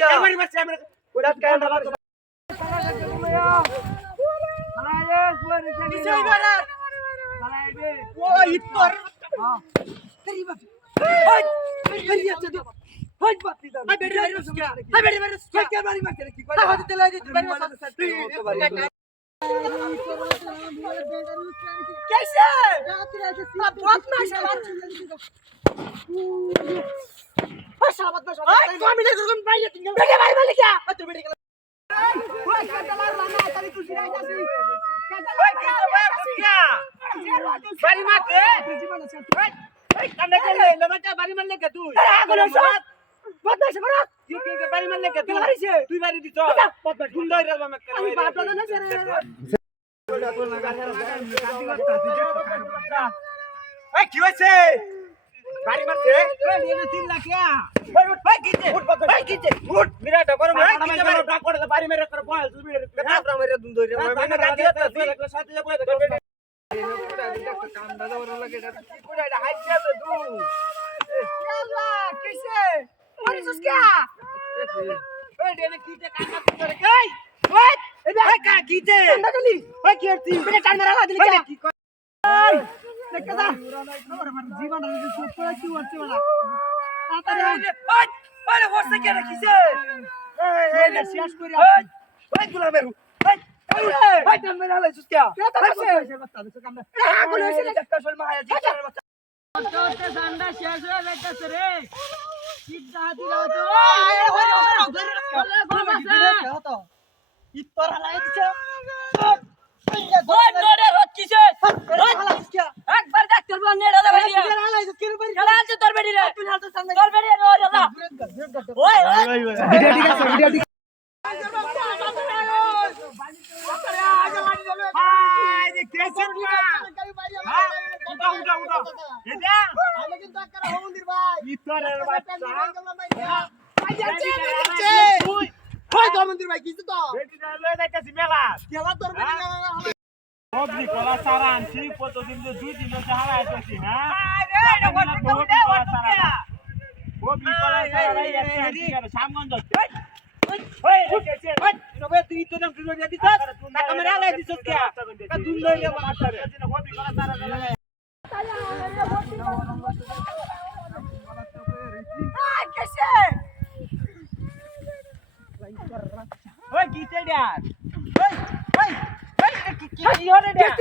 camera মারছে আমরা ওটা ক্যামেরা মারছে ও ইতর তেরি বাপ ওই তেরি আছে তো ওই বাপ দি দাও বেড়ি মারিস কি বেড়ি মারিস কি ক্যামেরা মারছে কি করে হাতে তেলা দি বেড়ি মারিস कैसे बहुत माशा ओए साला बदमाश ओए तू हमें देखो तुम भाई तुम बेटे भाई बोले क्या तू बेटे ओए काटा मार माना तारी तू सिरा जासी काटा मार क्या बारी मारते ओए कन्ने के ले लबटा बारी मारले के तू बोलो साथ बदमाश मार के बारी मारले के तू बारी से तू बारी दी तो बदमाश गुंडा रे मैं करे बाप दादा ना से এই কি হইছে বাড়ি মারছে ওই নিয়ে 3 লাখ ওই কিতে ওই কিতে উঠ বিরাট বড় ভাই কিতে মারে ডাক করে বাড়ি মেরে করে বল তুই মেরে কাপড় মেরে দুন ধরে মানে রাতি তুই সাথে যা বলে কাম দাদা ওর লাগে পুরো এটা হাইছে তো দু আল্লাহ কিসে আরে সুস্কা ওই দেনে কিতে কাম করে কই ওই এই কা কিতে কান্না গলি ওই কি করছিস বেটা টান মারা দিলি কি ওই দেখে দা আমার জীবন আমি সুস্থ কি হচ্ছে বলা তাড়াতাড়ি ওই ওই হচ্ছে কে রাখিছে এই না শেষ করে ওই ওই গুলামেরু ওই ওই টান মারা লাইছিস কে কে আছে বাচ্চা দেখো কামনা হ্যাঁ বলে এসে দেখতে চল মায়া জি বাচ্চা তোতে ঠান্ডা শেষ হয়ে যাচ্ছে রে সিদ্ধা দিলাও তো ওই ধরে ইতরা লাই দিছে ওই নড়ে হচ্ছিছে একবার ডাক্তার বল নেড়া দে ভাইয়া খেলা আছে তোর বেডি রে তোর বেডি রে ও দাদা ওই ভিডিও ঠিক আছে ভিডিও ঠিক ওই তো মন্দির ভাই কিছু তো বেটি লয়ে যাইতাছি মেলা খেলা তোর বেটি না সবজি কলা সারা আনছি কতদিন যে দুই দিন ধরে হারা আইতাছি হ্যাঁ আরে এটা কত দে সবজি কলা সারা আইতাছি সামগঞ্জ ওই ওই নবে তুই তো নাম তুই দিছ না ক্যামেরা লাই দিছ কে কা দুন লই মারতারে সবজি কলা সারা লাগে আ কেসে ওই গীতে ডাক ওই ওই ওই কি হরে ডাক